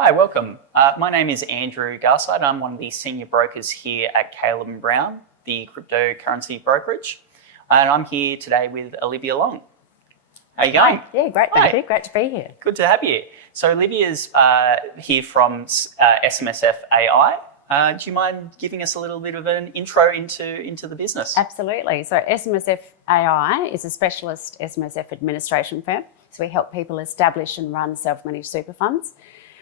Hi, welcome. My name is Andrew Garside. I'm one of the senior brokers here at Caleb & Brown, the cryptocurrency brokerage. And I'm here today with Olivia Long. How are you going? Yeah, great, thank you. Great to be here. Good to have you. So Olivia's here from SMSFAI. Do you mind giving us a little bit of an intro into the business? Absolutely. So SMSFAI is a specialist SMSF administration firm. So we help people establish and run self-managed super funds.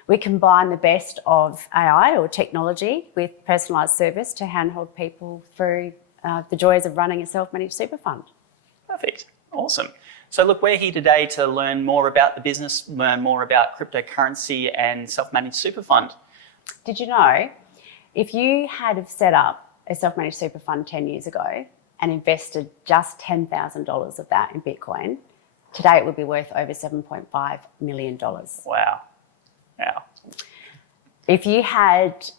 We combine the best of AI or technology with personalised service to handhold people through the joys of running a self-managed super fund. Perfect. Awesome. So look, we're here today to learn more about the business, learn more about cryptocurrency and self-managed super fund. Did you know, if you had set up a self-managed super fund 10 years ago and invested just $10,000 of that in Bitcoin, today it would be worth over $7.5 million. Wow. Yeah. If you had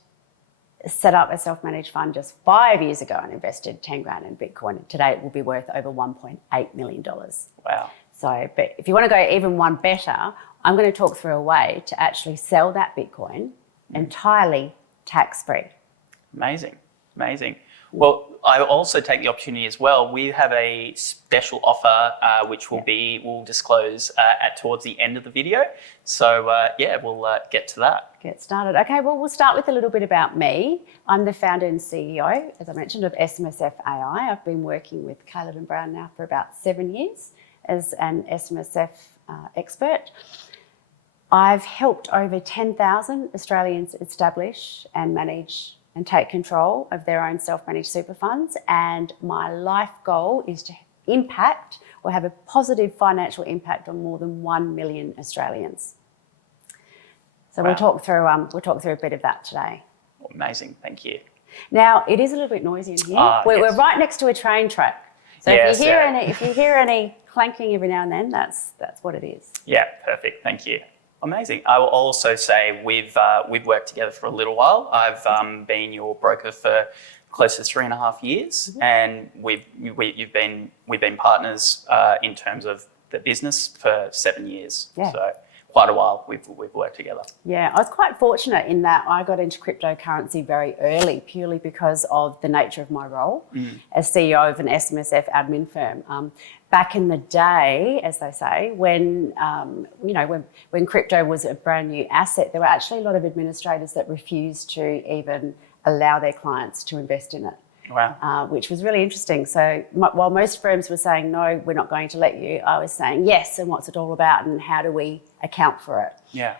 set up a self-managed fund just 5 years ago and invested 10 grand in Bitcoin, today it will be worth over $1.8 million. Wow. So, but if you want to go even one better, I'm going to talk through a way to actually sell that Bitcoin entirely tax-free. Amazing, amazing. Well, I also take the opportunity as well. We have a special offer which we'll disclose towards the end of the video. So we'll get to that. Get started. Okay, well, we'll start with a little bit about me. I'm the founder and CEO, as I mentioned, of SMSFAI. I've been working with Caleb & Brown now for about 7 years as an SMSF expert. I've helped over 10,000 Australians establish and manage and take control of their own self-managed super funds. And my life goal is to impact or have a positive financial impact on more than 1 million Australians. So wow. we'll talk through a bit of that today. Amazing, thank you. Now, it is a little bit noisy in here. We're right next to a train track. So yes, if you hear any clanking every now and then, that's what it is. Yeah, perfect, thank you. Amazing. I will also say we've worked together for a little while. I've been your broker for close to 3.5 years, and we've been partners in terms of the business for 7 years. Yeah. So quite a while we've worked together. Yeah, I was quite fortunate in that I got into cryptocurrency very early, purely because of the nature of my role as CEO of an SMSF admin firm. Back in the day, as they say, when crypto was a brand new asset, there were actually a lot of administrators that refused to even allow their clients to invest in it. Wow. Which was really interesting. So while most firms were saying, no, we're not going to let you, I was saying, yes, and what's it all about and how do we account for it? Yeah.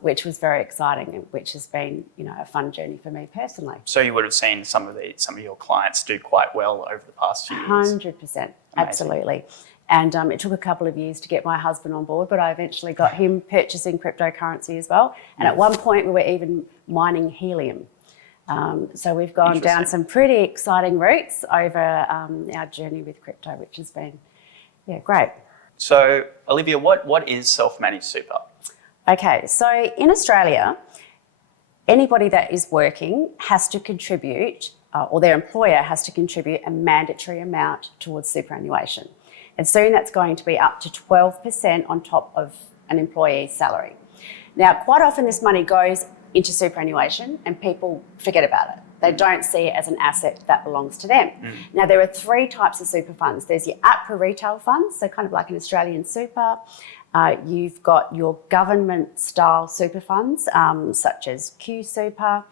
Which was very exciting and which has been, a fun journey for me personally. So you would have seen some of your clients do quite well over the past few years. 100%, absolutely. And it took a couple of years to get my husband on board, but I eventually got him purchasing cryptocurrency as well. And at one point we were even mining helium. So we've gone down some pretty exciting routes over our journey with crypto, which has been, great. So Olivia, what is self-managed super? Okay, so in Australia, anybody that is working has to contribute, or their employer has to contribute a mandatory amount towards superannuation. And soon that's going to be up to 12% on top of an employee's salary. Now, quite often this money goes into superannuation and people forget about it. They don't see it as an asset that belongs to them. Now, there are 3 types of super funds. There's your APRA retail funds, so kind of like an Australian super. You've got your government style super funds, such as Q Super.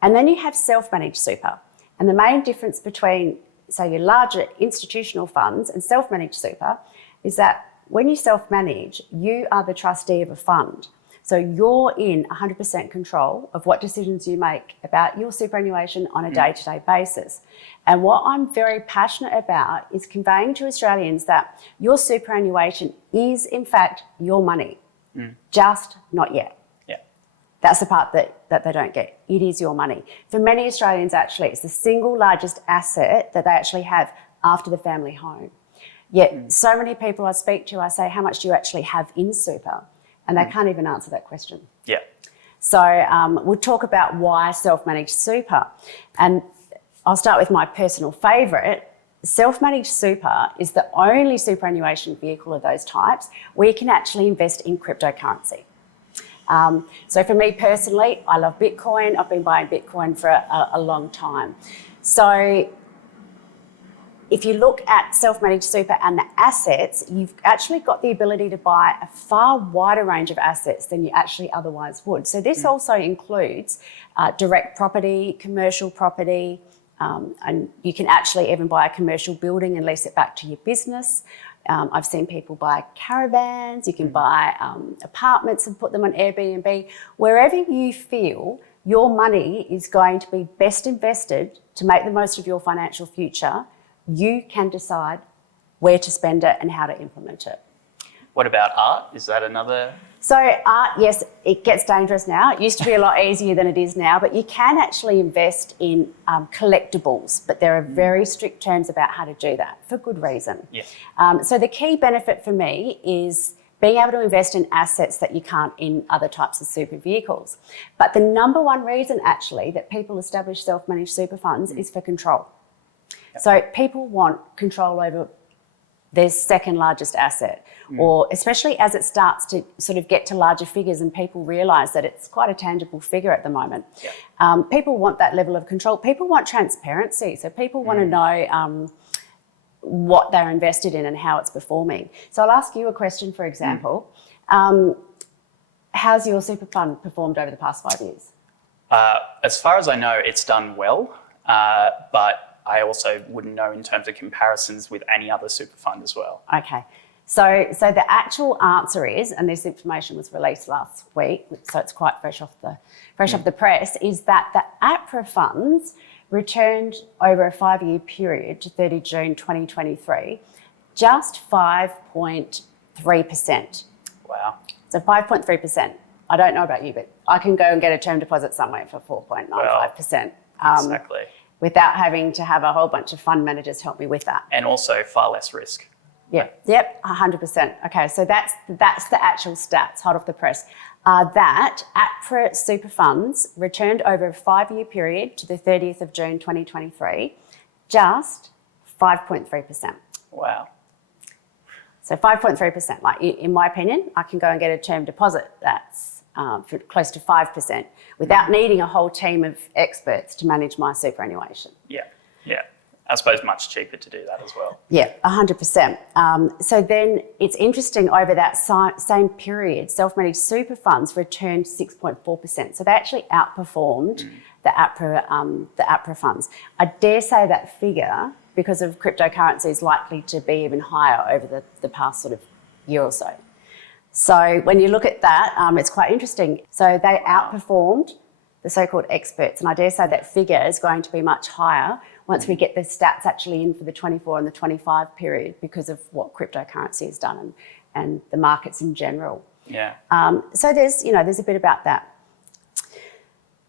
And then you have self-managed super. And the main difference between, say, your larger institutional funds and self-managed super is that when you self-manage, you are the trustee of a fund. So you're in 100% control of what decisions you make about your superannuation on a day-to-day basis. And what I'm very passionate about is conveying to Australians that your superannuation is, in fact, your money, just not yet. Yeah. That's the part that they don't get. It is your money. For many Australians, actually, it's the single largest asset that they actually have after the family home. Yet so many people I speak to, I say, how much do you actually have in super? And they can't even answer that question. Yeah. So we'll talk about why self-managed super. And I'll start with my personal favourite. Self-managed super is the only superannuation vehicle of those types where you can actually invest in cryptocurrency. So for me personally, I love Bitcoin. I've been buying Bitcoin for a long time. So if you look at self-managed super and the assets, you've actually got the ability to buy a far wider range of assets than you actually otherwise would. So this also includes direct property, commercial property, and you can actually even buy a commercial building and lease it back to your business. I've seen people buy caravans, you can buy apartments and put them on Airbnb. Wherever you feel your money is going to be best invested to make the most of your financial future, you can decide where to spend it and how to implement it. What about art? Is that another? So art, yes, it gets dangerous now. It used to be a lot easier than it is now, but you can actually invest in collectibles, but there are very strict terms about how to do that for good reason. Yeah. So the key benefit for me is being able to invest in assets that you can't in other types of super vehicles. But the number one reason actually that people establish self-managed super funds is for control. So people want control over their second largest asset, or especially as it starts to sort of get to larger figures and people realise that it's quite a tangible figure at the moment. Yeah. People want that level of control. People want transparency. So people want to know what they're invested in and how it's performing. So I'll ask you a question, for example. How's your super fund performed over the past 5 years? As far as I know, it's done well, but I also wouldn't know in terms of comparisons with any other super fund as well. Okay. So the actual answer is, and this information was released last week, so it's quite fresh off the press, is that the APRA funds returned over a 5-year period to 30 June 2023, just 5.3%. Wow. So 5.3%. I don't know about you, but I can go and get a term deposit somewhere for 4.95%. Exactly. Without having to have a whole bunch of fund managers help me with that. And also far less risk. Yep, 100%. Okay, so that's the actual stats, hot off the press. That APRA super funds returned over a 5-year period to the 30th of June 2023, just 5.3%. Wow. So 5.3%, like in my opinion, I can go and get a term deposit that's for close to 5% without needing a whole team of experts to manage my superannuation. Yeah. I suppose much cheaper to do that as well. Yeah, 100%. So then it's interesting, over that same period, self-managed super funds returned 6.4%. So they actually outperformed the APRA funds. I dare say that figure, because of cryptocurrency, is likely to be even higher over the past sort of year or so. So when you look at that, it's quite interesting. So they outperformed the so-called experts, and I dare say that figure is going to be much higher once we get the stats actually in for the 24 and the 25 period, because of what cryptocurrency has done and the markets in general. Yeah. So there's a bit about that.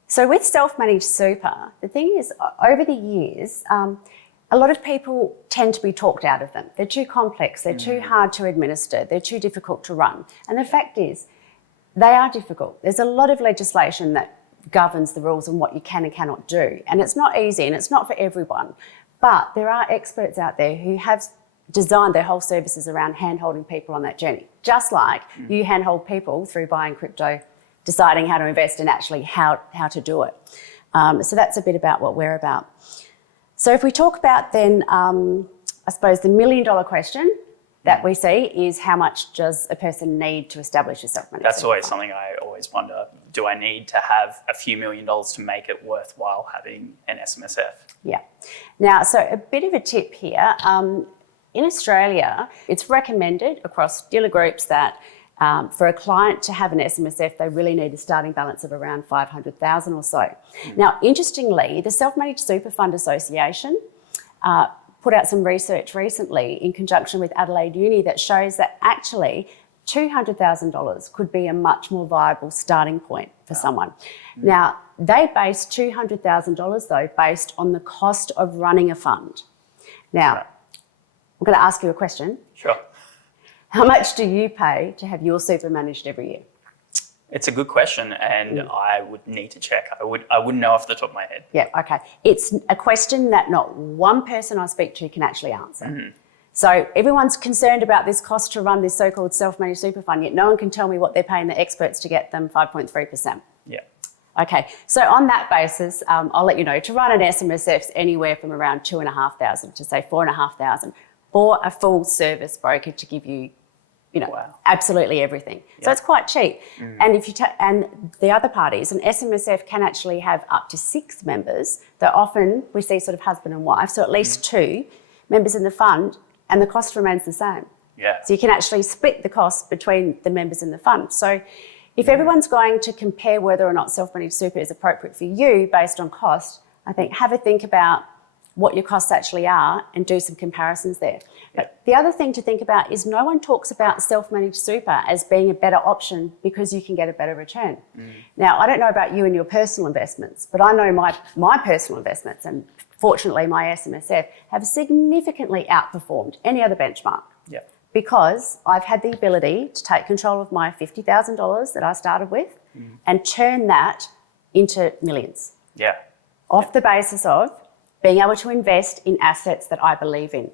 So with self-managed super, the thing is, over the years, a lot of people tend to be talked out of them. They're too complex, they're too hard to administer, they're too difficult to run. And the fact is, they are difficult. There's a lot of legislation that governs the rules and what you can and cannot do. And it's not easy and it's not for everyone. But there are experts out there who have designed their whole services around hand-holding people on that journey. Just like you hand-hold people through buying crypto, deciding how to invest and actually how to do it. So that's a bit about what we're about. So if we talk about then, I suppose the $1 million question that we see is, how much does a person need to establish a self-managed That's super always fund? something I always wonder. Do I need to have a few $1 million to make it worthwhile having an SMSF? Yeah. Now, so a bit of a tip here. In Australia, it's recommended across dealer groups that for a client to have an SMSF, they really need a starting balance of around 500,000 or so. Now, interestingly, the Self-Managed Super Fund Association put out some research recently in conjunction with Adelaide Uni that shows that actually $200,000 could be a much more viable starting point for someone. Now, they based $200,000 though based on the cost of running a fund. Now, I'm going to ask you a question. Sure. How much do you pay to have your super managed every year? It's a good question, and I would need to check. I wouldn't know off the top of my head. Yeah, okay. It's a question that not one person I speak to can actually answer. So everyone's concerned about this cost to run this so-called self-managed super fund, yet no one can tell me what they're paying the experts to get them 5.3%. Yeah. Okay, so on that basis, I'll let you know, to run an SMSF's anywhere from around 2,500 to say 4,500 for a full service broker to give you, Wow. absolutely everything. Yeah. So it's quite cheap. And if you and the other parties, an SMSF can actually have up to 6 members. Though often we see sort of husband and wife, so at least 2 members in the fund, and the cost remains the same. Yeah. So you can actually split the cost between the members in the fund. So if everyone's going to compare whether or not self-managed super is appropriate for you based on cost, I think have a think about what your costs actually are and do some comparisons there. But the other thing to think about is no one talks about self-managed super as being a better option because you can get a better return. Now, I don't know about you and your personal investments, but I know my personal investments, and fortunately my SMSF, have significantly outperformed any other benchmark. Yeah. Because I've had the ability to take control of my $50,000 that I started with and turn that into millions Yeah. off the basis of being able to invest in assets that I believe in.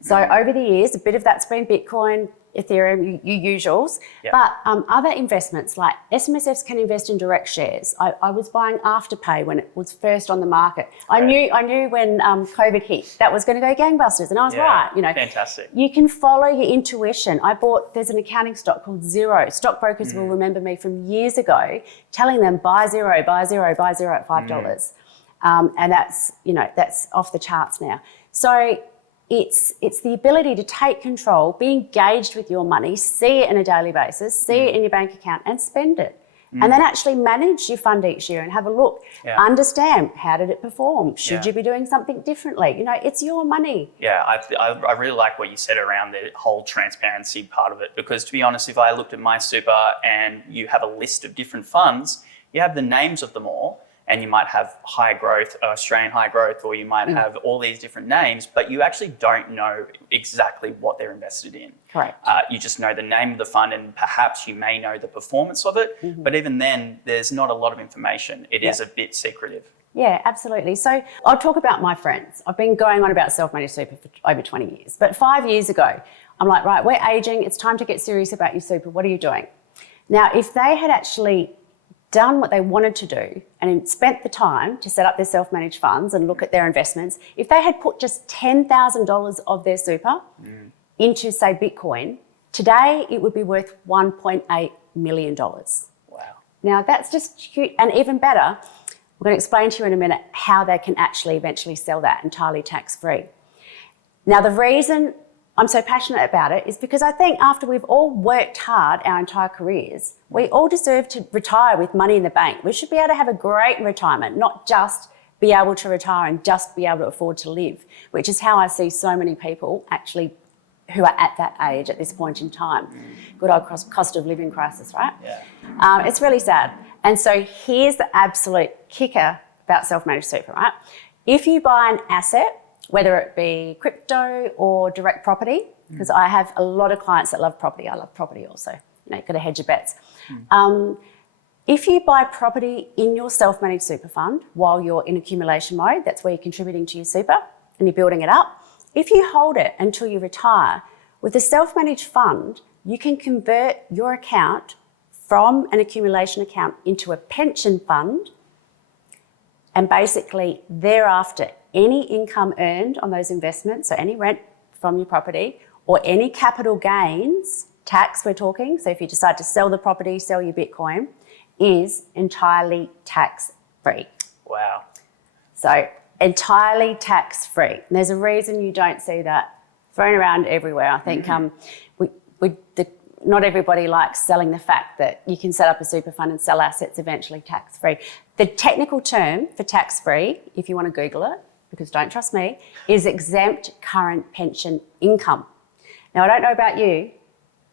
So over the years, a bit of that's been Bitcoin, Ethereum, you usuals, but other investments like SMSFs can invest in direct shares. I was buying Afterpay when it was first on the market. I knew when COVID hit that was going to go gangbusters, and I was right. Fantastic. You can follow your intuition. There's an accounting stock called Xero. Stockbrokers will remember me from years ago telling them buy Xero, buy Xero, buy Xero at $5, and that's off the charts now. So it's the ability to take control, be engaged with your money, see it on a daily basis, see it in your bank account and spend it. And then actually manage your fund each year and have a look, understand how did it perform? Should you be doing something differently? It's your money. Yeah, I really like what you said around the whole transparency part of it, because to be honest, if I looked at my super and you have a list of different funds, you have the names of them all, and you might have high growth, Australian high growth, or you might have all these different names, but you actually don't know exactly what they're invested in. Correct. You just know the name of the fund, and perhaps you may know the performance of it, but even then, there's not a lot of information. It is a bit secretive. Yeah, absolutely. So I'll talk about my friends. I've been going on about self-managed super for over 20 years, but 5 years ago, I'm like, right, we're aging. It's time to get serious about your super. What are you doing? Now, if they had actually done what they wanted to do and spent the time to set up their self-managed funds and look at their investments, if they had put just $10,000 of their super into, say, Bitcoin, today it would be worth $1.8 million. Wow. Now, that's just cute. And even better, we're going to explain to you in a minute how they can actually eventually sell that entirely tax-free. Now, the reason I'm so passionate about it is because I think after we've all worked hard our entire careers, we all deserve to retire with money in the bank. We should be able to have a great retirement, not just be able to retire and just be able to afford to live, which is how I see so many people actually who are at that age at this point in time. Good old cost of living crisis, right? Yeah. It's really sad. And so here's the absolute kicker about self-managed super, right? If you buy an asset, whether it be crypto or direct property, because I have a lot of clients that love property. I love property also. You've got to hedge your bets. If you buy property in your self-managed super fund while you're in accumulation mode, that's where you're contributing to your super and you're building it up. If you hold it until you retire, with a self-managed fund, you can convert your account from an accumulation account into a pension fund, and basically thereafter, any income earned on those investments, so any rent from your property or any capital gains, tax we're talking, so if you decide to sell the property, sell your Bitcoin, is entirely tax-free. Wow. So entirely tax-free. And there's a reason you don't see that thrown around everywhere. I think not everybody likes selling the fact that you can set up a super fund and sell assets eventually tax-free. The technical term for tax-free, if you want to Google it, because don't trust me, is exempt current pension income. Now, I don't know about you,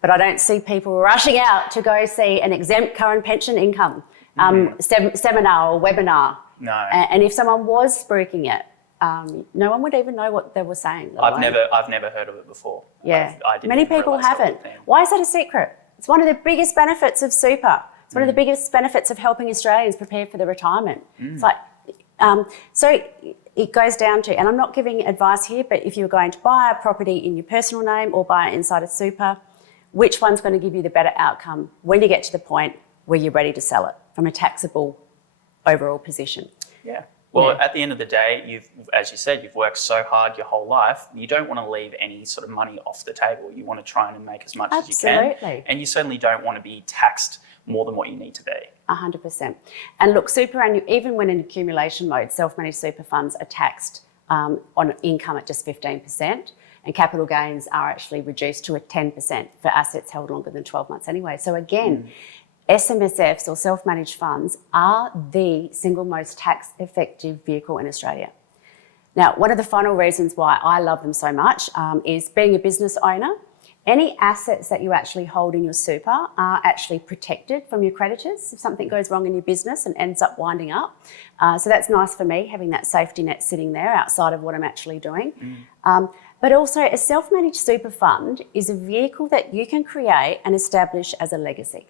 but I don't see people rushing out to go see an exempt current pension income seminar or webinar. No. And if someone was spruiking it, no one would even know what they were saying. I've never heard of it before. Yeah, I didn't many even people realise that was haven't. a thing. Why is that a secret? It's one of the biggest benefits of super. It's one of the biggest benefits of helping Australians prepare for the retirement. It's like, so it goes down to, and I'm not giving advice here, but if you're going to buy a property in your personal name or buy it inside a super, which one's going to give you the better outcome when you get to the point where you're ready to sell it from a taxable overall position? Yeah. Well, at the end of the day, as you said, you've worked so hard your whole life. You don't want to leave any sort of money off the table. You want to try and make as much as you can. Absolutely. And you certainly don't want to be taxed more than what you need to be. 100%. And look, superannuation, even when in accumulation mode, self-managed super funds are taxed on income at just 15%, and capital gains are actually reduced to a 10% for assets held longer than 12 months anyway. So again, SMSFs or self-managed funds are the single most tax-effective vehicle in Australia. Now, one of the final reasons why I love them so much is being a business owner. Any assets that you actually hold in your super are actually protected from your creditors if something goes wrong in your business and ends up winding up. So that's nice for me, having that safety net sitting there outside of what I'm actually doing. But also a self-managed super fund is a vehicle that you can create and establish as a legacy.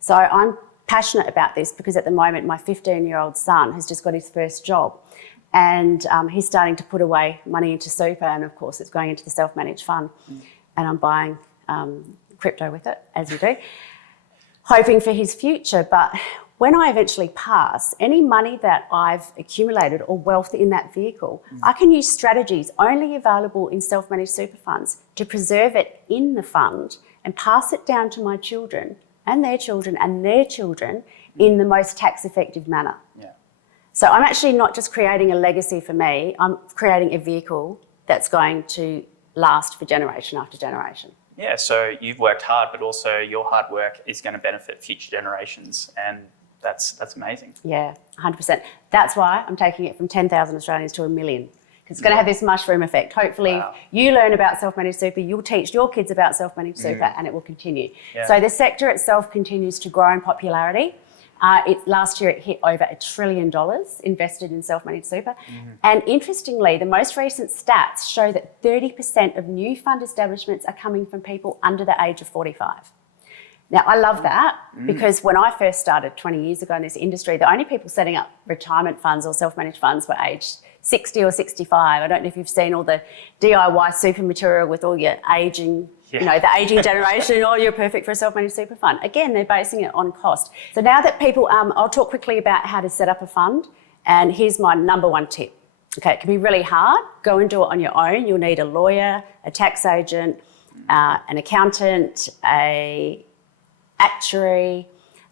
So I'm passionate about this because at the moment my 15-year-old son has just got his first job, and he's starting to put away money into super, and of course it's going into the self-managed fund. And I'm buying crypto with it, as you do, hoping for his future. But when I eventually pass, any money that I've accumulated or wealth in that vehicle, I can use strategies only available in self-managed super funds to preserve it in the fund and pass it down to my children and their children and their children in the most tax-effective manner. Yeah. So I'm actually not just creating a legacy for me, I'm creating a vehicle that's going to last for generation after generation. Yeah, so you've worked hard, but also your hard work is going to benefit future generations, and that's amazing. Yeah, 100%. That's why I'm taking it from 10,000 Australians to 1 million. Because it's going to have this mushroom effect. Hopefully, you learn about self-managed super, you'll teach your kids about self-managed super, and it will continue. Yeah. So the sector itself continues to grow in popularity. Last year, it hit over $1 trillion invested in self-managed super. And interestingly, the most recent stats show that 30% of new fund establishments are coming from people under the age of 45. Now, I love that because when I first started 20 years ago in this industry, the only people setting up retirement funds or self-managed funds were aged 60 or 65. I don't know if you've seen all the DIY super material with all your aging, the aging generation, you're perfect for a self-managed super fund. Again, they're basing it on cost. So now that people, I'll talk quickly about how to set up a fund, and here's my number one tip. Okay, it can be really hard. Go and do it on your own. You'll need a lawyer, a tax agent, an accountant, a actuary,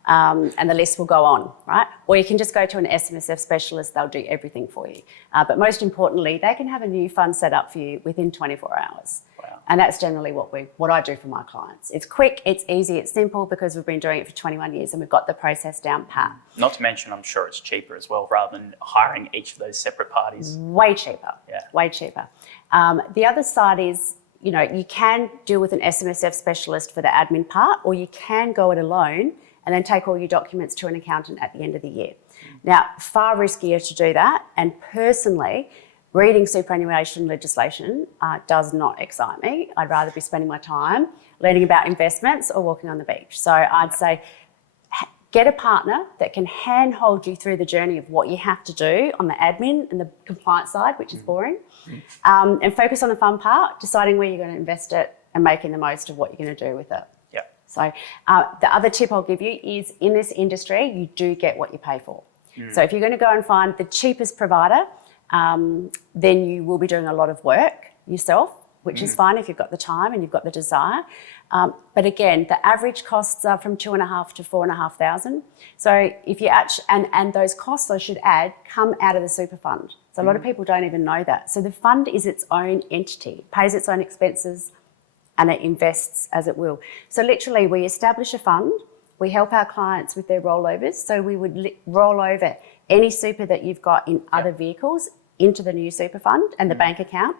and the list will go on, right? Or you can just go to an SMSF specialist, they'll do everything for you. But most importantly, they can have a new fund set up for you within 24 hours. Wow. And that's generally what I do for my clients. It's quick, it's easy, it's simple because we've been doing it for 21 years and we've got the process down pat. Not to mention, I'm sure it's cheaper as well, rather than hiring each of those separate parties. Way cheaper, way cheaper. The other side is, you can deal with an SMSF specialist for the admin part, or you can go it alone and then take all your documents to an accountant at the end of the year. Now, far riskier to do that, and personally, reading superannuation legislation does not excite me. I'd rather be spending my time learning about investments or walking on the beach. So I'd say get a partner that can handhold you through the journey of what you have to do on the admin and the compliance side, which is boring, and focus on the fun part, deciding where you're going to invest it and making the most of what you're going to do with it. So the other tip I'll give you is in this industry, you do get what you pay for. So if you're going to go and find the cheapest provider, then you will be doing a lot of work yourself, which is fine if you've got the time and you've got the desire. But again, the average costs are from $2,500 to $4,500. So if you and those costs I should add come out of the super fund. So a lot of people don't even know that. So the fund is its own entity, it pays its own expenses, and it invests as it will. So literally, we establish a fund, we help our clients with their rollovers. So we would roll over any super that you've got in other vehicles into the new super fund and the bank account.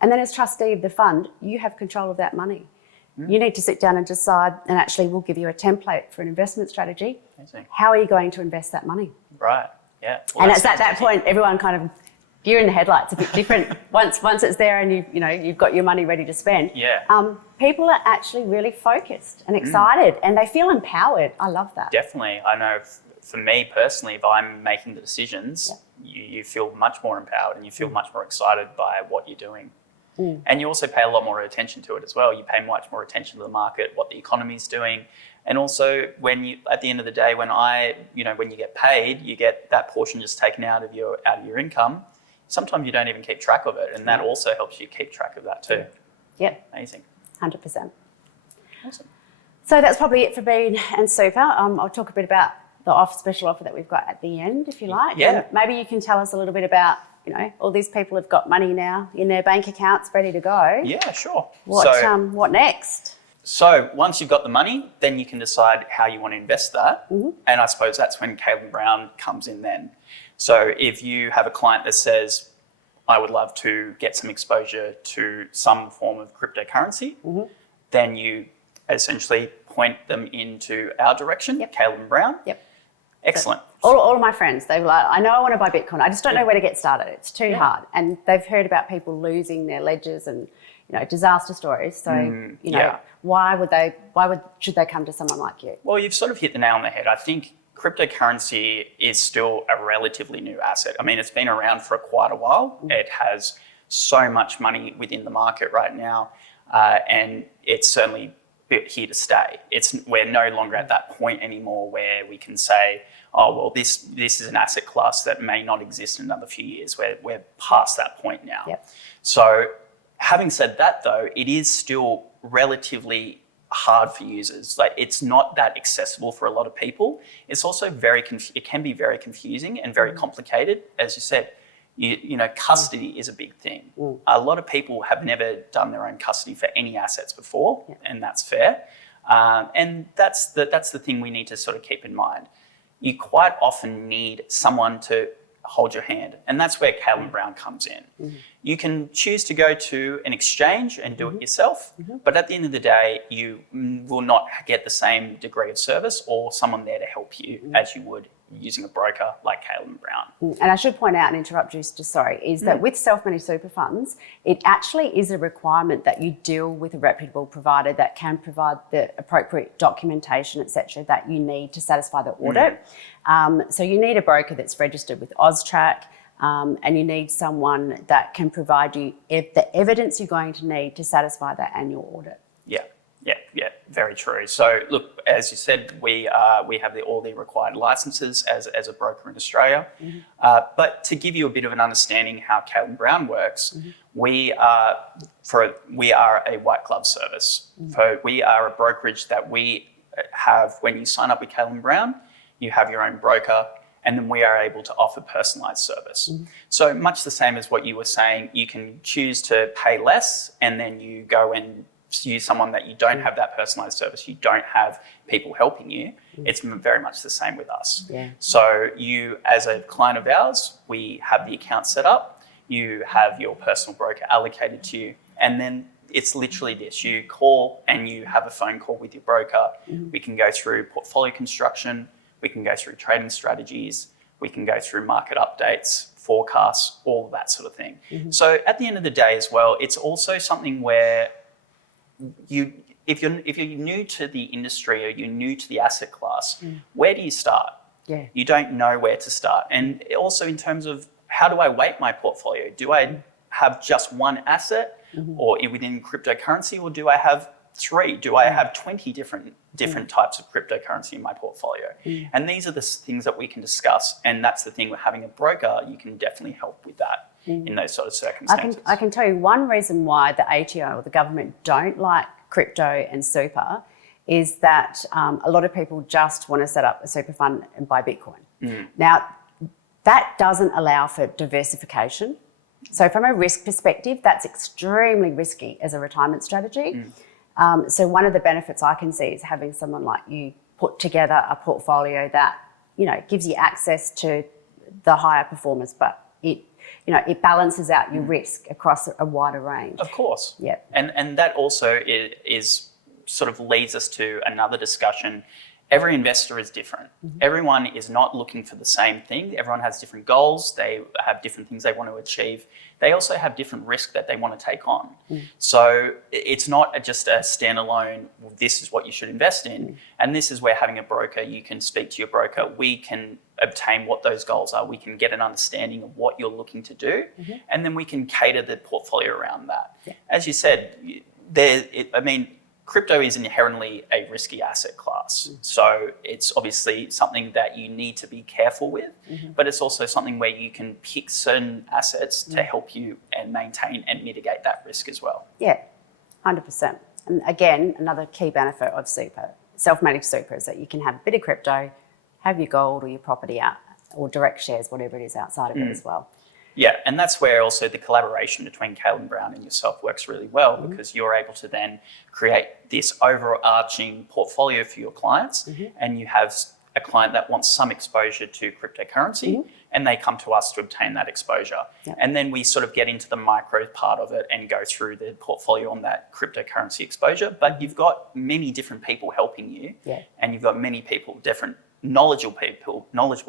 And then as trustee of the fund, you have control of that money. You need to sit down and decide, and actually we'll give you a template for an investment strategy. How are you going to invest that money? Right, yeah. Well, and it's at that point, everyone kind of, you're in the headlights, a bit different. Once it's there and you've got your money ready to spend. People are actually really focused and excited, and they feel empowered. I love that. Definitely. I know for me personally, if I'm making the decisions, you feel much more empowered and you feel much more excited by what you're doing. And you also pay a lot more attention to it as well. You pay much more attention to the market, what the economy is doing. And also when you, at the end of the day, when you get paid, you get that portion just taken out of your income. Sometimes you don't even keep track of it. And that also helps you keep track of that too. Yep. Amazing. 100%. Awesome. So that's probably it for Bean and Super. I'll talk a bit about the special offer that we've got at the end, if you like. Yeah. And maybe you can tell us a little bit about, all these people have got money now in their bank accounts ready to go. Yeah, sure. What next? So once you've got the money, then you can decide how you want to invest that. And I suppose that's when Caitlin Brown comes in then. So if you have a client that says, I would love to get some exposure to some form of cryptocurrency, then you essentially point them into our direction, Caitlin Brown. Yep. Excellent. All of my friends, they were like, I know I want to buy Bitcoin. I just don't know where to get started. It's too hard. And they've heard about people losing their ledgers and, disaster stories. So, why should they come to someone like you? Well, you've sort of hit the nail on the head. I think cryptocurrency is still a relatively new asset. I mean, it's been around for quite a while. It has so much money within the market right now, and it's certainly here to stay. We're no longer at that point anymore where we can say, oh, well, this is an asset class that may not exist in another few years. We're past that point now. Yep. So having said that, though, it is still relatively hard for users. Like, it's not that accessible for a lot of people. It's also it can be very confusing and very complicated. As you said, custody is a big thing. A lot of people have never done their own custody for any assets before, and that's fair. And that's the thing we need to sort of keep in mind. You quite often need someone to hold your hand, and that's where Caitlin Brown comes in. You can choose to go to an exchange and do it yourself, but at the end of the day, you will not get the same degree of service or someone there to help you as you would using a broker like Caitlin Brown. And I should point out and interrupt you, is that with self-managed super funds, it actually is a requirement that you deal with a reputable provider that can provide the appropriate documentation, etc., that you need to satisfy the audit. So you need a broker that's registered with AUSTRAC, and you need someone that can provide you the evidence you're going to need to satisfy that annual audit. Yeah, very true. So look, as you said, we have all the required licenses as a broker in Australia. But to give you a bit of an understanding how Caitlin Brown works, we are a white glove service. So we are a brokerage that we have, when you sign up with Caitlin Brown, you have your own broker, and then we are able to offer personalised service. So much the same as what you were saying, you can choose to pay less, and then you go and use someone that you don't have that personalised service, you don't have people helping you. It's very much the same with us. So you, as a client of ours, we have the account set up, you have your personal broker allocated to you, and then it's literally this. You call and you have a phone call with your broker. We can go through portfolio construction, we can go through trading strategies, we can go through market updates, forecasts, all of that sort of thing. So at the end of the day as well, it's also something where if you're new to the industry or you're new to the asset class, where do you start? You don't know where to start. And also in terms of, how do I weight my portfolio? Do I have just one asset or within cryptocurrency, or do I have 3? Do I have 20 different types of cryptocurrency in my portfolio? And these are the things that we can discuss. And that's the thing with having a broker, you can definitely help with that in those sort of circumstances. I can tell you one reason why the ATO or the government don't like crypto and super is that a lot of people just want to set up a super fund and buy Bitcoin. Now, that doesn't allow for diversification. So from a risk perspective, that's extremely risky as a retirement strategy. So one of the benefits I can see is having someone like you put together a portfolio that, gives you access to the higher performers, but it balances out your risk across a wider range. Of course. Yep. And that also is sort of leads us to another discussion, every investor is different. Everyone is not looking for the same thing. Everyone has different goals. They have different things they want to achieve. They also have different risk that they want to take on. So it's not just a standalone, well, this is what you should invest in. And this is where having a broker, you can speak to your broker. We can obtain what those goals are. We can get an understanding of what you're looking to do. And then we can cater the portfolio around that. As you said, crypto is inherently a risky asset class. So it's obviously something that you need to be careful with, but it's also something where you can pick certain assets to help you and maintain and mitigate that risk as well. Yeah, 100%. And again, another key benefit of super, self-managed super, is that you can have a bit of crypto, have your gold or your property out, or direct shares, whatever it is outside of it as well. Yeah, and that's where also the collaboration between Caitlin Brown and yourself works really well, because you're able to then create this overarching portfolio for your clients, and you have a client that wants some exposure to cryptocurrency, and they come to us to obtain that exposure. And then we sort of get into the micro part of it and go through the portfolio on that cryptocurrency exposure. But you've got many different people helping you, and you've got many people, different knowledgeable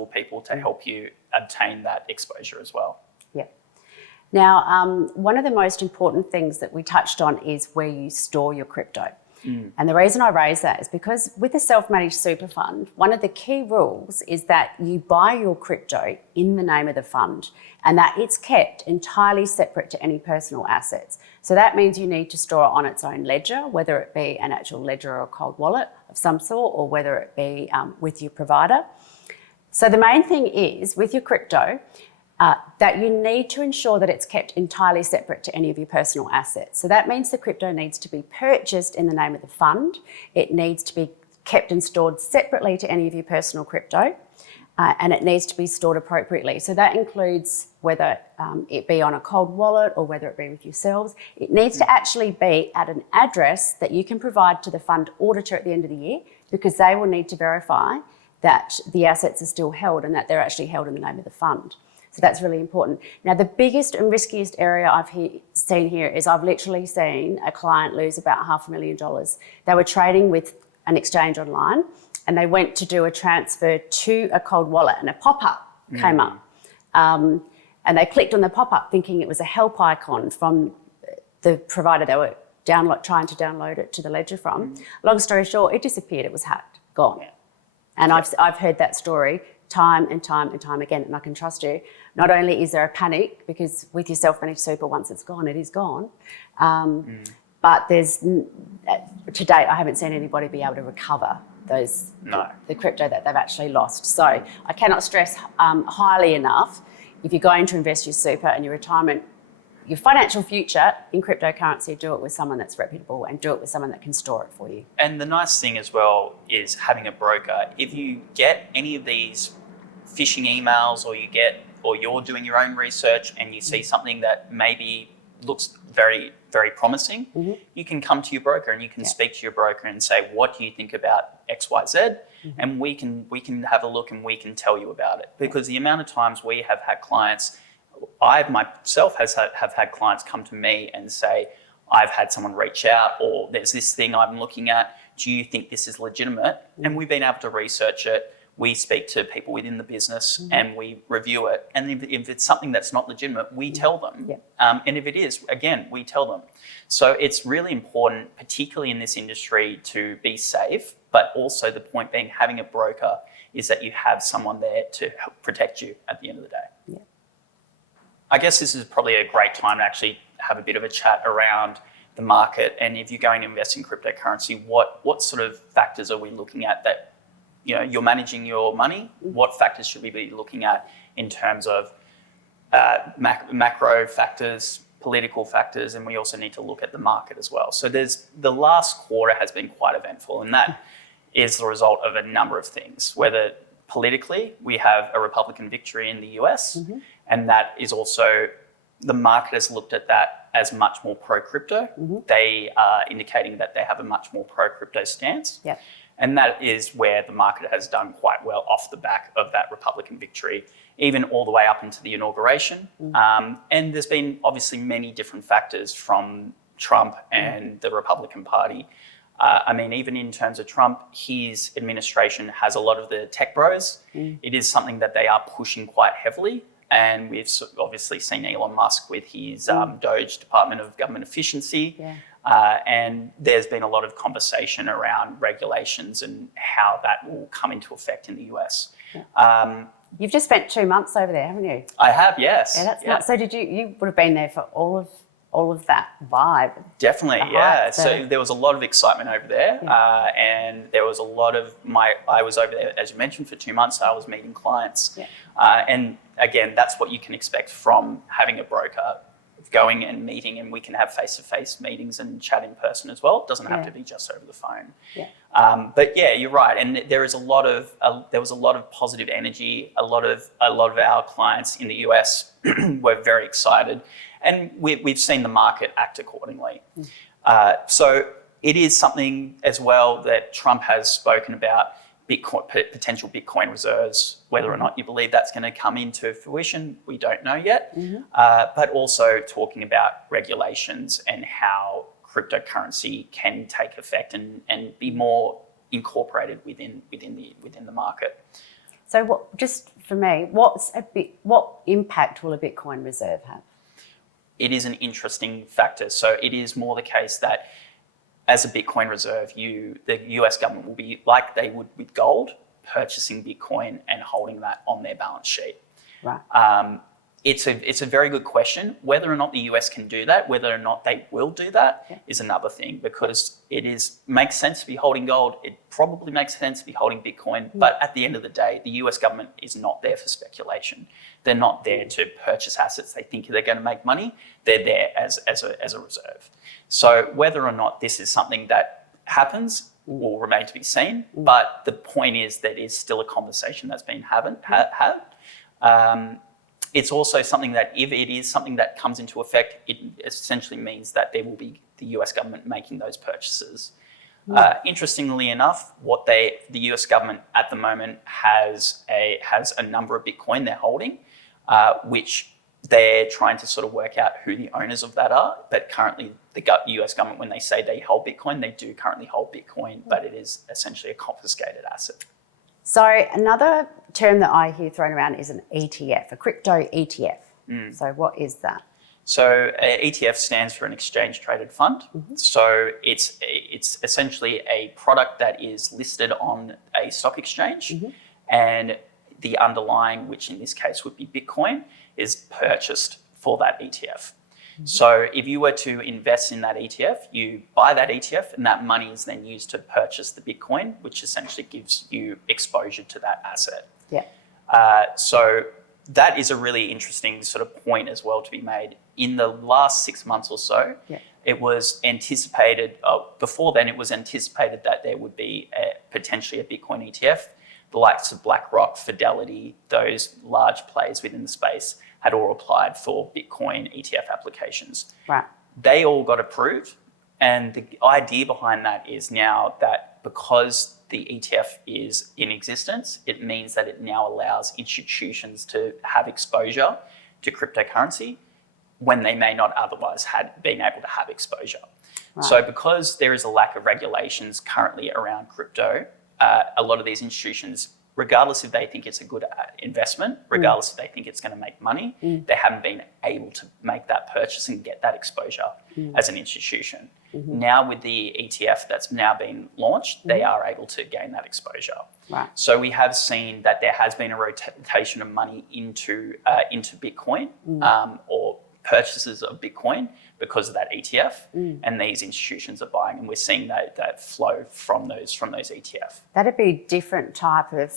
people to help you obtain that exposure as well. Yeah. Now, one of the most important things that we touched on is where you store your crypto. And the reason I raise that is because with a self-managed super fund, one of the key rules is that you buy your crypto in the name of the fund, and that it's kept entirely separate to any personal assets. So that means you need to store it on its own ledger, whether it be an actual ledger or a cold wallet of some sort, or whether it be with your provider. So the main thing is with your crypto, that you need to ensure that it's kept entirely separate to any of your personal assets. So that means the crypto needs to be purchased in the name of the fund. It needs to be kept and stored separately to any of your personal crypto, and it needs to be stored appropriately. So that includes whether it be on a cold wallet or whether it be with yourselves. It needs to actually be at an address that you can provide to the fund auditor at the end of the year, because they will need to verify that the assets are still held and that they're actually held in the name of the fund. So that's really important. Now, the biggest and riskiest area I've seen here is I've literally seen a client lose about $500,000. They were trading with an exchange online, and they went to do a transfer to a cold wallet, and a pop-up came up. And they clicked on the pop-up thinking it was a help icon from the provider they were trying to download it to the ledger from. Long story short, it disappeared. It was hacked, gone. And I've heard that story time and time and time again, and I can trust you. Not only is there a panic, because with your self-managed super, once it's gone, it is gone. But there's, to date, I haven't seen anybody be able to recover the crypto that they've actually lost. So I cannot stress highly enough, if you're going to invest your super and your retirement, your financial future in cryptocurrency, do it with someone that's reputable and do it with someone that can store it for you. And the nice thing as well is having a broker. If you get any of these phishing emails, or you're doing your own research and you see something that maybe looks very, very promising, you can come to your broker and you can speak to your broker and say, what do you think about XYZ? And we can have a look and we can tell you about it. Because the amount of times we have had clients, I myself have had clients come to me and say, I've had someone reach out, or there's this thing I'm looking at, do you think this is legitimate? And we've been able to research it. We speak to people within the business and we review it. And if it's something that's not legitimate, we tell them. And if it is, again, we tell them. So it's really important, particularly in this industry, to be safe. But also the point being, having a broker is that you have someone there to help protect you at the end of the day. I guess this is probably a great time to actually have a bit of a chat around the market. And if you're going to invest in cryptocurrency, what sort of factors are we looking at that, you're managing your money? What factors should we be looking at in terms of macro factors, political factors, and we also need to look at the market as well. So the last quarter has been quite eventful, and that is the result of a number of things. Whether politically, we have a Republican victory in the US, and that is also, the market has looked at that as much more pro-crypto. They are indicating that they have a much more pro-crypto stance. And that is where the market has done quite well off the back of that Republican victory, even all the way up into the inauguration. And there's been obviously many different factors from Trump and the Republican Party I mean, even in terms of Trump, his administration has a lot of the tech bros. It is something that they are pushing quite heavily. And we've obviously seen Elon Musk with his Doge Department of Government Efficiency. And there's been a lot of conversation around regulations and how that will come into effect in the US. You've just spent 2 months over there, haven't you? I have, yes. Yeah, that's nuts. So you would have been there for all of that vibe? Definitely, yeah. So there was a lot of excitement over there, and there was a lot of I was over there, as you mentioned, for 2 months. I was meeting clients, and again, that's what you can expect from having a broker, going and meeting, and we can have face-to-face meetings and chat in person as well. It doesn't have to be just over the phone. But yeah, you're right, and there was a lot of positive energy. A lot of our clients in the US were very excited, and we've seen the market act accordingly. So it is something as well that Trump has spoken about. Bitcoin, potential Bitcoin reserves, whether or not you believe that's going to come into fruition, we don't know yet. But also talking about regulations and how cryptocurrency can take effect and be more incorporated within the market. So, just for me, what impact will a Bitcoin reserve have? It is an interesting factor. So it is more the case that as a Bitcoin reserve, the US government will be like they would with gold, purchasing Bitcoin and holding that on their balance sheet. It's a very good question. Whether or not the US can do that, whether or not they will do that, is another thing, because makes sense to be holding gold. It probably makes sense to be holding Bitcoin, but at the end of the day, the US government is not there for speculation. They're not there to purchase assets they think they're going to make money. They're there as a reserve. So whether or not this is something that happens will remain to be seen. But the point is that it's still a conversation that's been had. It's also something that if it is something that comes into effect, it essentially means that there will be the US government making those purchases. Interestingly enough, the US government at the moment has a number of Bitcoin they're holding, which they're trying to sort of work out who the owners of that are. But currently, the US government, when they say they hold Bitcoin, they do currently hold Bitcoin, but it is essentially a confiscated asset. So another term that I hear thrown around is an ETF, a crypto ETF. So what is that? So ETF stands for an exchange traded fund. So it's essentially a product that is listed on a stock exchange, and the underlying, which in this case would be Bitcoin, is purchased for that ETF. So if you were to invest in that ETF, you buy that ETF and that money is then used to purchase the Bitcoin, which essentially gives you exposure to that asset. So that is a really interesting sort of point as well to be made. In the last 6 months or so, it was anticipated, before then it was anticipated that there would be potentially a Bitcoin ETF. The likes of BlackRock, Fidelity, those large players within the space had all applied for Bitcoin ETF applications. They all got approved. And the idea behind that is now that because the ETF is in existence, it means that it now allows institutions to have exposure to cryptocurrency when they may not otherwise have been able to have exposure. So because there is a lack of regulations currently around crypto, a lot of these institutions, regardless if they think it's a good investment, regardless if they think it's going to make money, they haven't been able to make that purchase and get that exposure as an institution. Now with the ETF that's now been launched, they are able to gain that exposure. So we have seen that there has been a rotation of money into Bitcoin or purchases of Bitcoin because of that ETF, and these institutions are buying, and we're seeing that flow from those ETF. That'd be a different type of,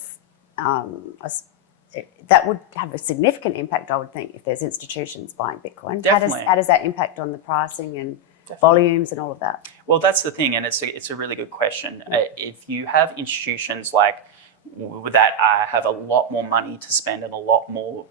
that would have a significant impact, I would think, if there's institutions buying Bitcoin. Definitely. How does that impact on the pricing and volumes and all of that? Well, that's the thing, and it's a really good question. If you have institutions like that have a lot more money to spend and a lot more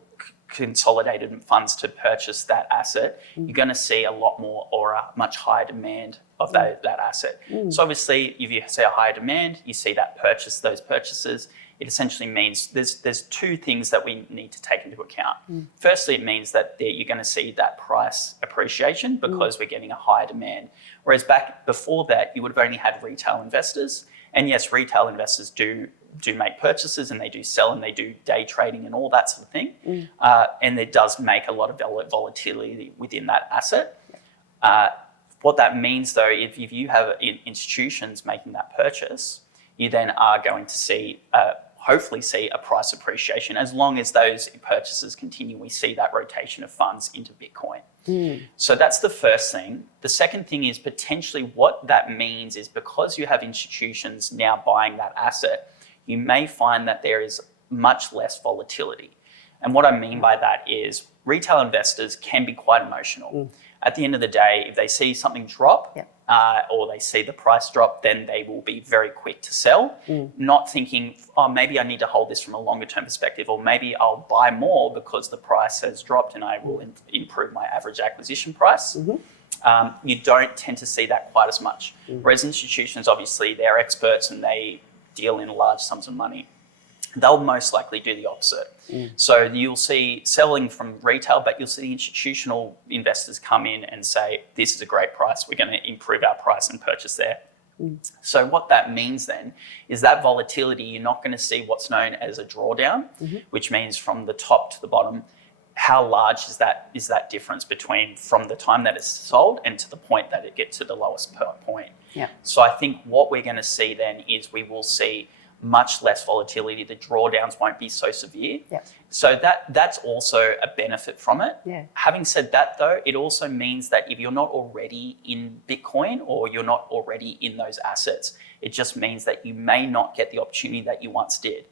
consolidated funds to purchase that asset, you're going to see a lot more or a much higher demand of that asset. So obviously, if you see a higher demand, you see those purchases, it essentially means there's two things that we need to take into account. Firstly, it means that you're going to see that price appreciation because we're getting a higher demand. Whereas back before that, you would have only had retail investors. And yes, retail investors do make purchases and they do sell and they do day trading and all that sort of thing. And it does make a lot of volatility within that asset. What that means though, if you have institutions making that purchase, you then are going to see, hopefully see a price appreciation as long as those purchases continue. We see that rotation of funds into Bitcoin. So that's the first thing. The second thing is potentially what that means is because you have institutions now buying that asset, you may find that there is much less volatility. And what I mean by that is retail investors can be quite emotional. At the end of the day, if they see something drop or they see the price drop, then they will be very quick to sell, not thinking, oh, maybe I need to hold this from a longer term perspective, or maybe I'll buy more because the price has dropped and I will improve my average acquisition price. You don't tend to see that quite as much. Whereas institutions, obviously, they're experts and they deal in large sums of money. They'll most likely do the opposite. So you'll see selling from retail, but you'll see institutional investors come in and say, this is a great price, we're going to improve our price and purchase there. So what that means then is that volatility, you're not going to see what's known as a drawdown, which means from the top to the bottom, how large is that difference between from the time that it's sold and to the point that it gets to the lowest point. So I think what we're going to see then is we will see much less volatility. The drawdowns won't be so severe. So that's also a benefit from it. Having said that though, it also means that if you're not already in Bitcoin or you're not already in those assets, it just means that you may not get the opportunity that you once did.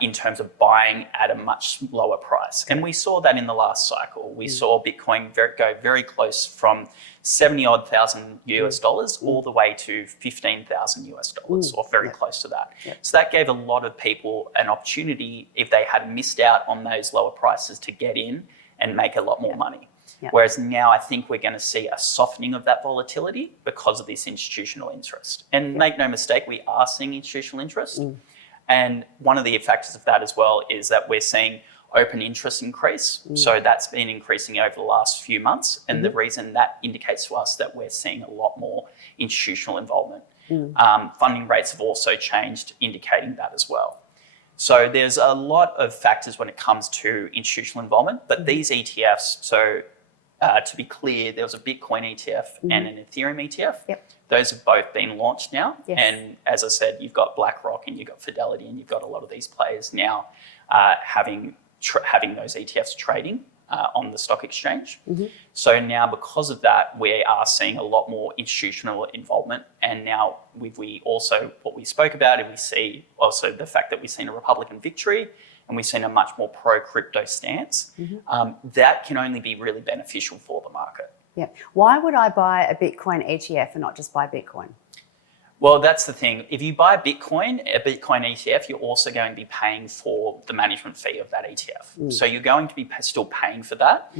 In terms of buying at a much lower price. And we saw that in the last cycle. We saw Bitcoin go very close from 70-odd thousand US dollars all the way to 15,000 US dollars or very close to that. So that gave a lot of people an opportunity, if they had missed out on those lower prices, to get in and make a lot more money. Whereas now I think we're going to see a softening of that volatility because of this institutional interest. And make no mistake, we are seeing institutional interest. And one of the factors of that as well is that we're seeing open interest increase. So that's been increasing over the last few months. And the reason that indicates to us that we're seeing a lot more institutional involvement. Funding rates have also changed, indicating that as well. So there's a lot of factors when it comes to institutional involvement, but these ETFs, so to be clear, there was a Bitcoin ETF and an Ethereum ETF. Those have both been launched now. And as I said, you've got BlackRock and you've got Fidelity and you've got a lot of these players now having those ETFs trading on the stock exchange. So now because of that, we are seeing a lot more institutional involvement. And now we also, what we spoke about, and we see also the fact that we've seen a Republican victory and we've seen a much more pro-crypto stance, that can only be really beneficial for the market. Why would I buy a Bitcoin ETF and not just buy Bitcoin? Well, that's the thing. If you buy a Bitcoin ETF, you're also going to be paying for the management fee of that ETF. So you're going to be still paying for that.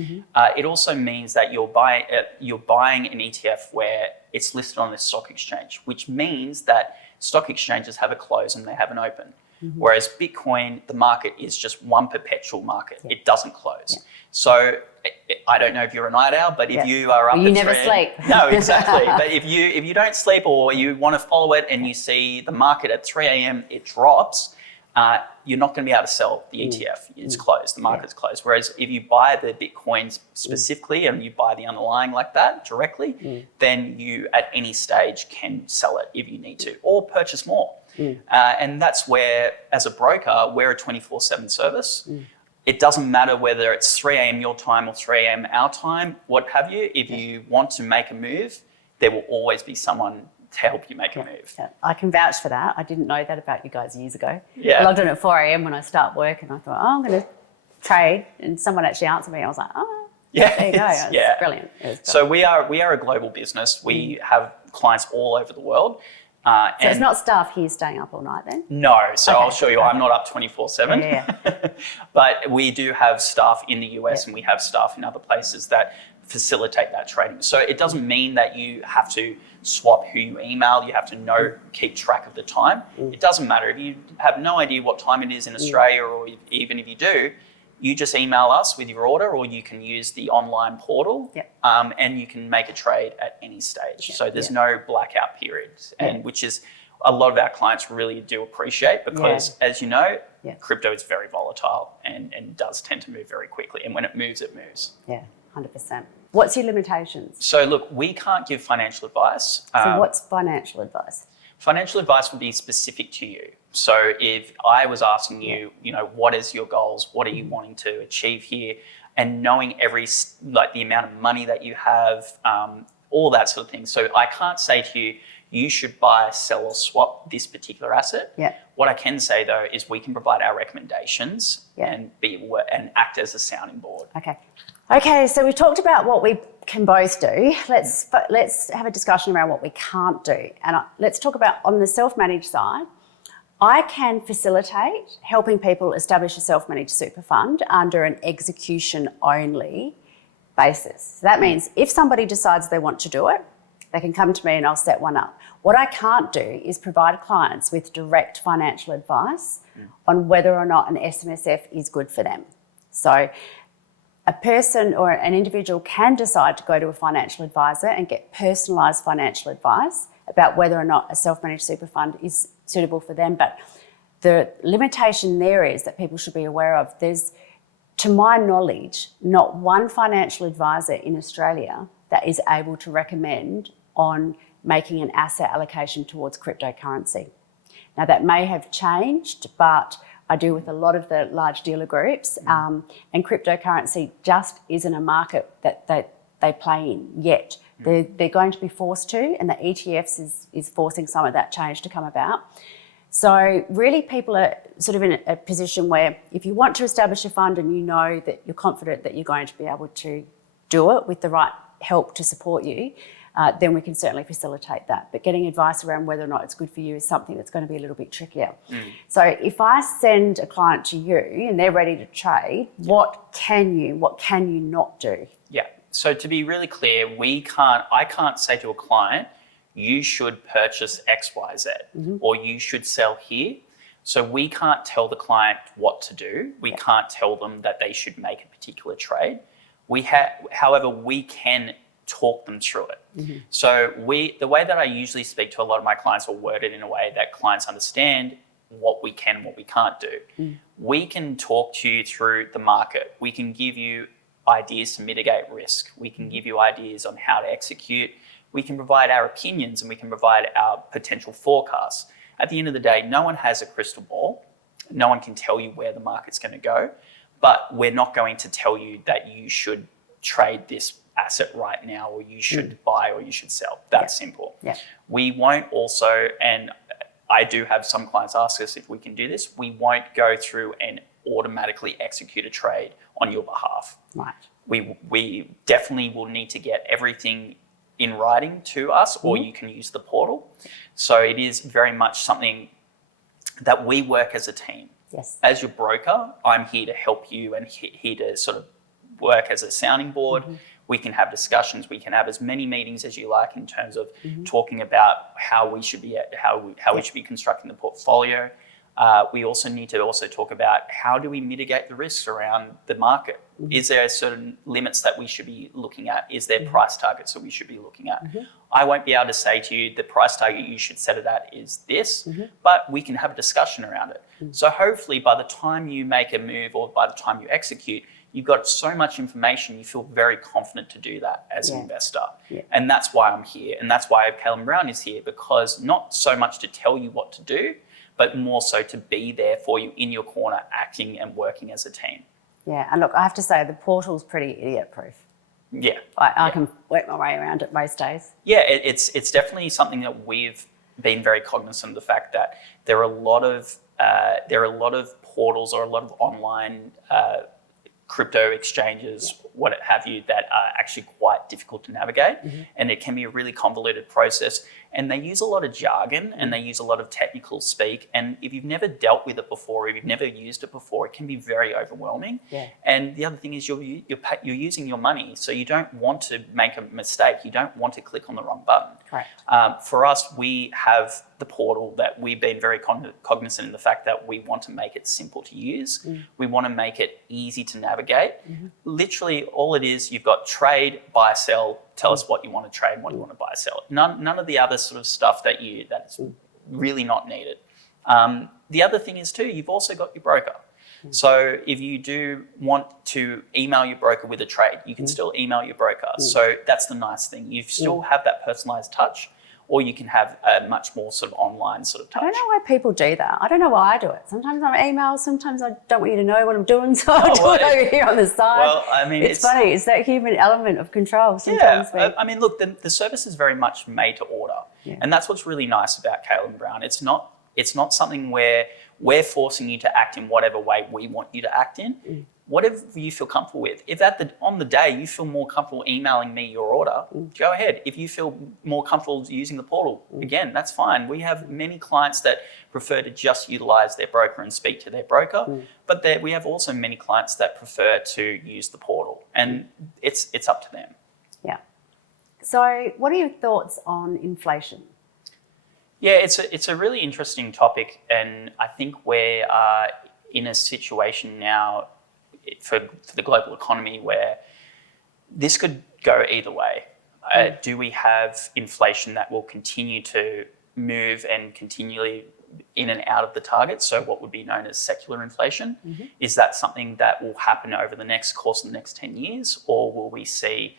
It also means that you're buying an ETF where it's listed on the stock exchange, which means that stock exchanges have a close and they have an open. Whereas Bitcoin, the market is just one perpetual market. It doesn't close. So I don't know if you're a night owl, but if you are up, you never sleep. No, exactly. But if you don't sleep or you want to follow it and you see the market at 3 a.m. it drops, you're not going to be able to sell the ETF. It's closed. The market's closed. Whereas if you buy the Bitcoins specifically and you buy the underlying like that directly, then you at any stage can sell it if you need to or purchase more. And that's where, as a broker, we're a 24/7 service. It doesn't matter whether it's 3 a.m. your time or 3 a.m. our time, what have you. If you want to make a move, there will always be someone to help you make a move. I can vouch for that. I didn't know that about you guys years ago. I logged on at 4 a.m. when I start work and I thought, I'm going to trade. And someone actually answered me. I was like, there you go. It was brilliant. So we are a global business. We have clients all over the world. So it's not staff here staying up all night then? No, so Okay. I'll show you. I'm not up 24/7, Yeah. but we do have staff in the US Yeah. and we have staff in other places that facilitate that trading. So it doesn't mean that you have to swap who you email. You have to keep track of the time. It doesn't matter if you have no idea what time it is in Australia, or even if you do. You just email us with your order, or you can use the online portal, and you can make a trade at any stage. So there's no blackout periods, and which is a lot of our clients really do appreciate, because as you know, crypto is very volatile and does tend to move very quickly. And when it moves, it moves. Yeah, 100%. What's your limitations? So look, we can't give financial advice. So what's financial advice? Financial advice would be specific to you. So if I was asking you, what is your goals? What are you wanting to achieve here? And knowing the amount of money that you have, all that sort of thing. So I can't say to you, you should buy, sell, or swap this particular asset. Yeah. What I can say though is we can provide our recommendations and act as a sounding board. Okay, so we've talked about what we can both do. Let's have a discussion around what we can't do. And let's talk about, on the self-managed side, I can facilitate helping people establish a self-managed super fund under an execution-only basis. So that means if somebody decides they want to do it, they can come to me and I'll set one up. What I can't do is provide clients with direct financial advice on whether or not an SMSF is good for them. So a person or an individual can decide to go to a financial advisor and get personalised financial advice about whether or not a self-managed super fund is suitable for them. But the limitation there is that people should be aware of. There's, to my knowledge, not one financial advisor in Australia that is able to recommend on making an asset allocation towards cryptocurrency. Now, that may have changed, but I deal with a lot of the large dealer groups, and cryptocurrency just isn't a market that they play in yet. They're going to be forced to, and the ETFs is forcing some of that change to come about. So really people are sort of in a position where if you want to establish a fund and you know that you're confident that you're going to be able to do it with the right help to support you, then we can certainly facilitate that. But getting advice around whether or not it's good for you is something that's going to be a little bit trickier. So if I send a client to you and they're ready to trade, what can you not do? Yeah. So to be really clear, I can't say to a client, you should purchase X, Y, Z, or you should sell here. So we can't tell the client what to do. We can't tell them that they should make a particular trade. However, we can talk them through it. So the way that I usually speak to a lot of my clients, or word it in a way that clients understand what we can and what we can't do. We can talk to you through the market. We can give you ideas to mitigate risk. We can give you ideas on how to execute. We can provide our opinions and we can provide our potential forecasts. At the end of the day, no one has a crystal ball. No one can tell you where the market's going to go, but we're not going to tell you that you should trade this asset right now, or you should buy, or you should sell. That's simple. We won't also, and I do have some clients ask us if we can do this, we won't go through and automatically execute a trade on your behalf. We definitely will need to get everything in writing to us, or you can use the portal. So it is very much something that we work as a team. As your broker, I'm here to help you and here to sort of work as a sounding board. We can have discussions. We can have as many meetings as you like in terms of talking about how we should be we should be constructing the portfolio. We also need to talk about how do we mitigate the risks around the market. Is there certain limits that we should be looking at? Is there price targets that we should be looking at? I won't be able to say to you the price target you should set it at is this, but we can have a discussion around it. So hopefully by the time you make a move or by the time you execute, you've got so much information, you feel very confident to do that as an investor. And that's why I'm here. And that's why Caleb Brown is here, because not so much to tell you what to do, but more so to be there for you in your corner, acting and working as a team. And look, I have to say the portal's pretty idiot-proof. I can work my way around it most days. It's definitely something that we've been very cognizant of the fact that there are a lot of portals or a lot of online crypto exchanges what have you that are actually quite difficult to navigate, and it can be a really convoluted process. And they use a lot of jargon and they use a lot of technical speak. And if you've never dealt with it before, if you've never used it before, it can be very overwhelming. Yeah. And the other thing is you're using your money, so you don't want to make a mistake. You don't want to click on the wrong button. Correct. For us, we have the portal that we've been very cognizant in the fact that we want to make it simple to use. We want to make it easy to navigate. Literally, all it is, you've got trade, buy, sell. Tell us what you want to trade, what you want to buy, sell. None of the other sort of stuff that's really not needed. The other thing is too, you've also got your broker. So if you do want to email your broker with a trade, you can still email your broker. So that's the nice thing. You still have that personalized touch, or you can have a much more sort of online sort of touch. I don't know why people do that. I don't know why I do it. Sometimes I'm email, sometimes I don't want you to know what I'm doing, so I do it over here on the side. Well, I mean, it's funny. It's that human element of control sometimes. Yeah, I mean, look, the service is very much made to order. Yeah. And that's what's really nice about Caleb & Brown. It's not something where we're forcing you to act in whatever way we want you to act in. Whatever you feel comfortable with. If on the day you feel more comfortable emailing me your order, go ahead. If you feel more comfortable using the portal, again, that's fine. We have many clients that prefer to just utilize their broker and speak to their broker, but we have also many clients that prefer to use the portal, and it's up to them. Yeah. So what are your thoughts on inflation? Yeah, it's a really interesting topic, and I think we are in a situation now for the global economy where this could go either way. Do we have inflation that will continue to move and continually in and out of the target, so what would be known as secular inflation? Is that something that will happen over the course of the next 10 years, or will we see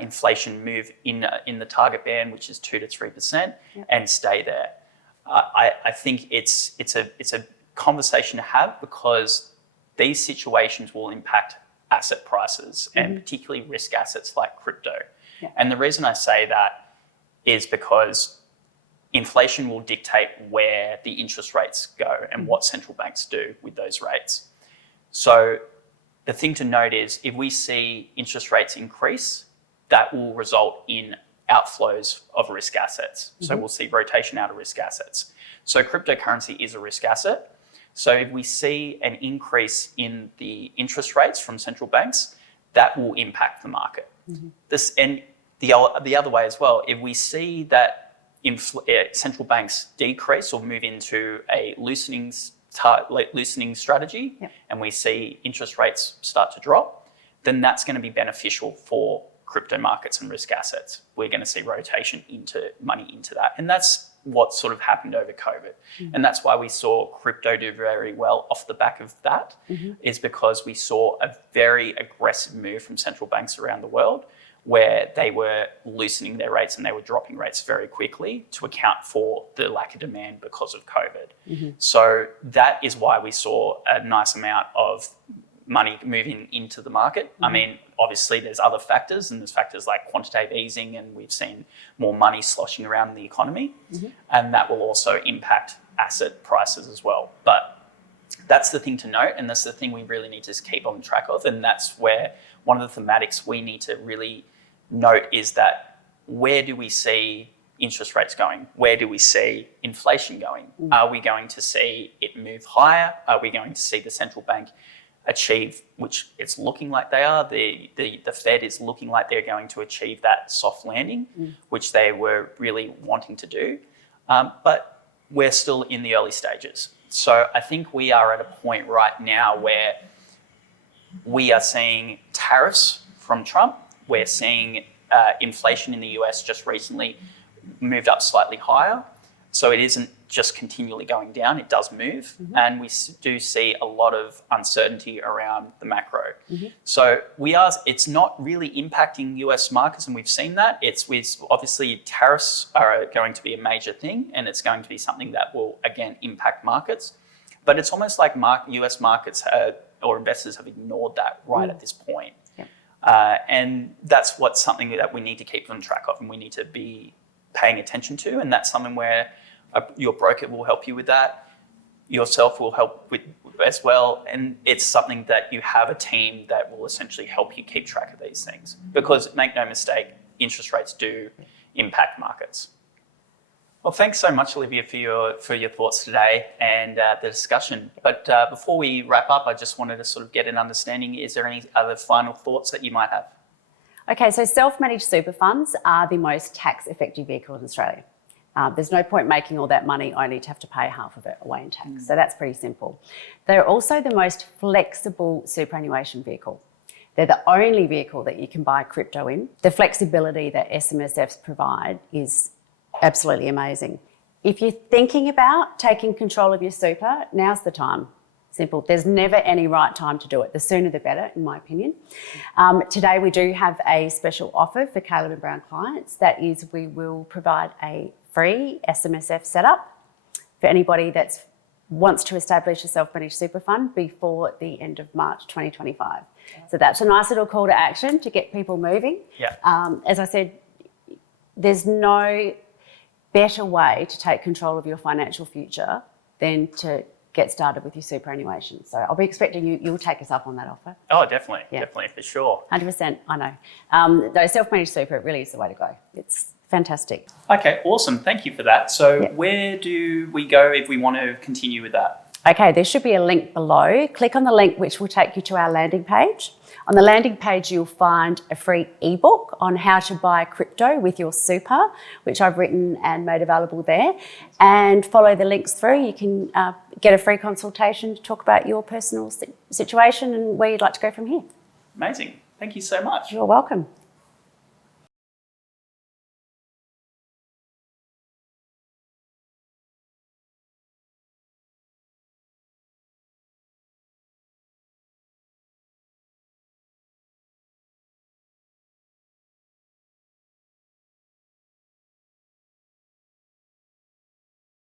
inflation move in the target band, which is 2 to 3%, and stay there? I think it's a conversation to have, because these situations will impact asset prices, and particularly risk assets like crypto. Yeah. And the reason I say that is because inflation will dictate where the interest rates go and what central banks do with those rates. So the thing to note is, if we see interest rates increase, that will result in outflows of risk assets. So we'll see rotation out of risk assets. So cryptocurrency is a risk asset. So if we see an increase in the interest rates from central banks, that will impact the market. And the other way as well, if we see that central banks decrease or move into a loosening strategy, and we see interest rates start to drop, then that's going to be beneficial for crypto markets and risk assets. We're going to see rotation money into that. And that's what sort of happened over COVID. And that's why we saw crypto do very well off the back of that, is because we saw a very aggressive move from central banks around the world, where they were loosening their rates and they were dropping rates very quickly to account for the lack of demand because of COVID. So that is why we saw a nice amount of money moving into the market. I mean, obviously there's other factors, and there's factors like quantitative easing, and we've seen more money sloshing around in the economy, and that will also impact asset prices as well. But that's the thing to note, and that's the thing we really need to keep on track of, and that's where one of the thematics we need to really note is that, where do we see interest rates going? Where do we see inflation going? Are we going to see it move higher? Are we going to see the central bank achieve, which it's looking like they are, the Fed is looking like they're going to achieve that soft landing, which they were really wanting to do. But we're still in the early stages. So I think we are at a point right now where we are seeing tariffs from Trump. We're seeing inflation in the US just recently moved up slightly higher. So it isn't just continually going down, it does move. And we do see a lot of uncertainty around the macro. So it's not really impacting US markets, and we've seen that. Obviously tariffs are going to be a major thing, and it's going to be something that will, again, impact markets. But it's almost like US markets or investors have ignored that right at this point. And that's something that we need to keep on track of, and we need to be paying attention to. And that's something where your broker will help you with that. Yourself will help with as well. And it's something that you have a team that will essentially help you keep track of these things, because make no mistake, interest rates do impact markets. Well, thanks so much, Olivia, for your thoughts today and the discussion. But before we wrap up, I just wanted to sort of get an understanding. Is there any other final thoughts that you might have? Okay, so self-managed super funds are the most tax-effective vehicle in Australia. There's no point making all that money only to have to pay half of it away in tax. So that's pretty simple. They're also the most flexible superannuation vehicle. They're the only vehicle that you can buy crypto in. The flexibility that SMSFs provide is absolutely amazing. If you're thinking about taking control of your super, now's the time. Simple. There's never any right time to do it. The sooner the better, in my opinion. Today we do have a special offer for Caleb and Brown clients. That is, we will provide a free SMSF setup for anybody that wants to establish a self-managed super fund before the end of March 2025. So that's a nice little call to action to get people moving. Yeah. As I said, there's no better way to take control of your financial future than to get started with your superannuation. So I'll be expecting you'll take us up on that offer. Oh, definitely. Yeah. Definitely, for sure. 100%, I know. Though self-managed super, it really is the way to go. It's fantastic. Okay, awesome. Thank you for that. So where do we go if we want to continue with that? Okay, there should be a link below. Click on the link, which will take you to our landing page. On the landing page, you'll find a free ebook on how to buy crypto with your super, which I've written and made available there. And follow the links through. You can get a free consultation to talk about your personal situation and where you'd like to go from here. Amazing. Thank you so much. You're welcome.